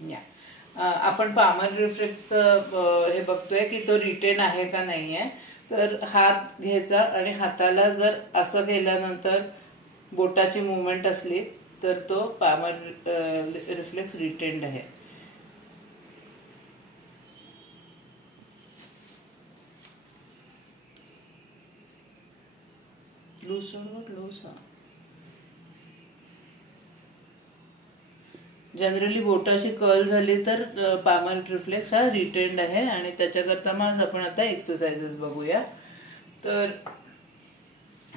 या आपण पामर रिफ्लेक्सचं हे बघतोय की तो रिटेन आहे का नाही आहे. तर हात घ्यायचा आणि हाताला जर असं केल्यानंतर बोटाची मूवमेंट असली तर तो पामर रिफ्लेक्स रिटेन्ड आहे. Loose loose. जनरली बोटाची कर्ल झाली तर पामर रिफ्लेक्स हा रिटेन्ड आहे. आणि त्याच्याकरता मग आपण आता एक्सरसाइजेस बघूया. तर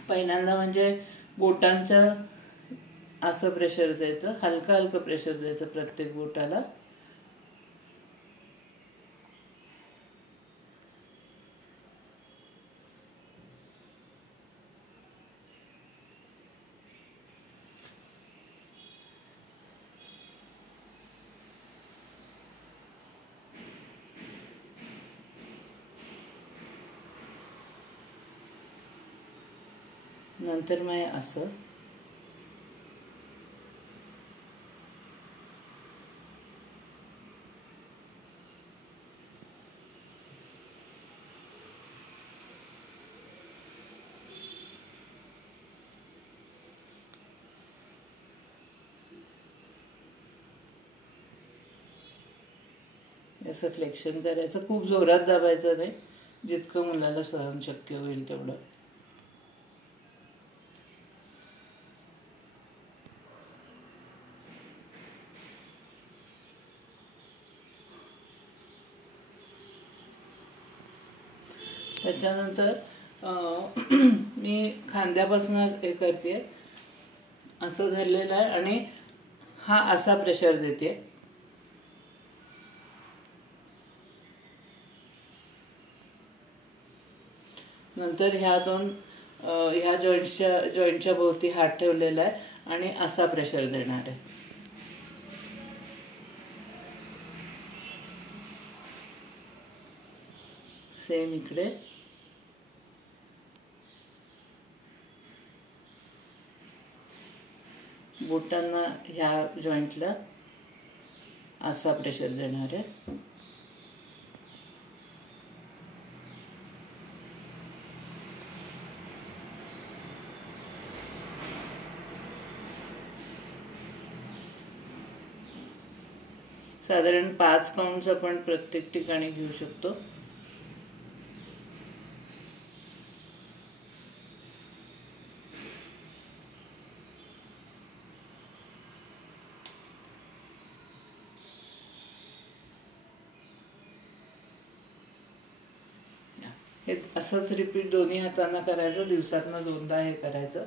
पहिल्यांदा म्हणजे बोटांचं असं प्रेशर द्यायचं, हलकं हलकं प्रेशर द्यायचं प्रत्येक बोटाला. नंतर मग असं असं फ्लेक्शन करायचं. खूप जोरात दाबायचं नाही, जितकं मुलाला सहन शक्य होईल तेवढं. त्याच्यानंतर मी खांद्यापासून हे करते, असं धरलेलं आहे आणि हा असा प्रेशर देते. नंतर ह्या जॉईंटच्या भोवती हात ठेवलेला आहे आणि असा प्रेशर देणार आहे. सेम इकडे. बोटांना ह्या जॉईंटला असा प्रेशर देणार आहे. साधारण 5 काउंट्स आपण प्रत्येक ठिकाणी घेऊ शकतो. हे असंच रिपीट दोन्ही हातांना करायचं, दिवसातनं 2दा हे करायचं.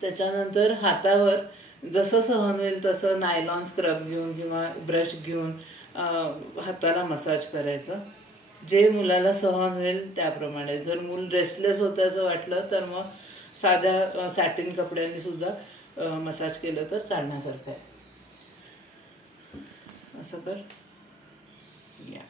त्याच्यानंतर हातावर जसं सहन होईल तसं नायलॉन स्क्रब घेऊन किंवा ब्रश घेऊन हाताला मसाज करायचं, जे मुलाला सहन होईल त्याप्रमाणे. जर मूल रेस्टलेस होतं असं वाटलं तर मग साध्या सॅटिन कपड्यांनी सुद्धा मसाज केलं तर चालण्यासारखं आहे. असं कर. या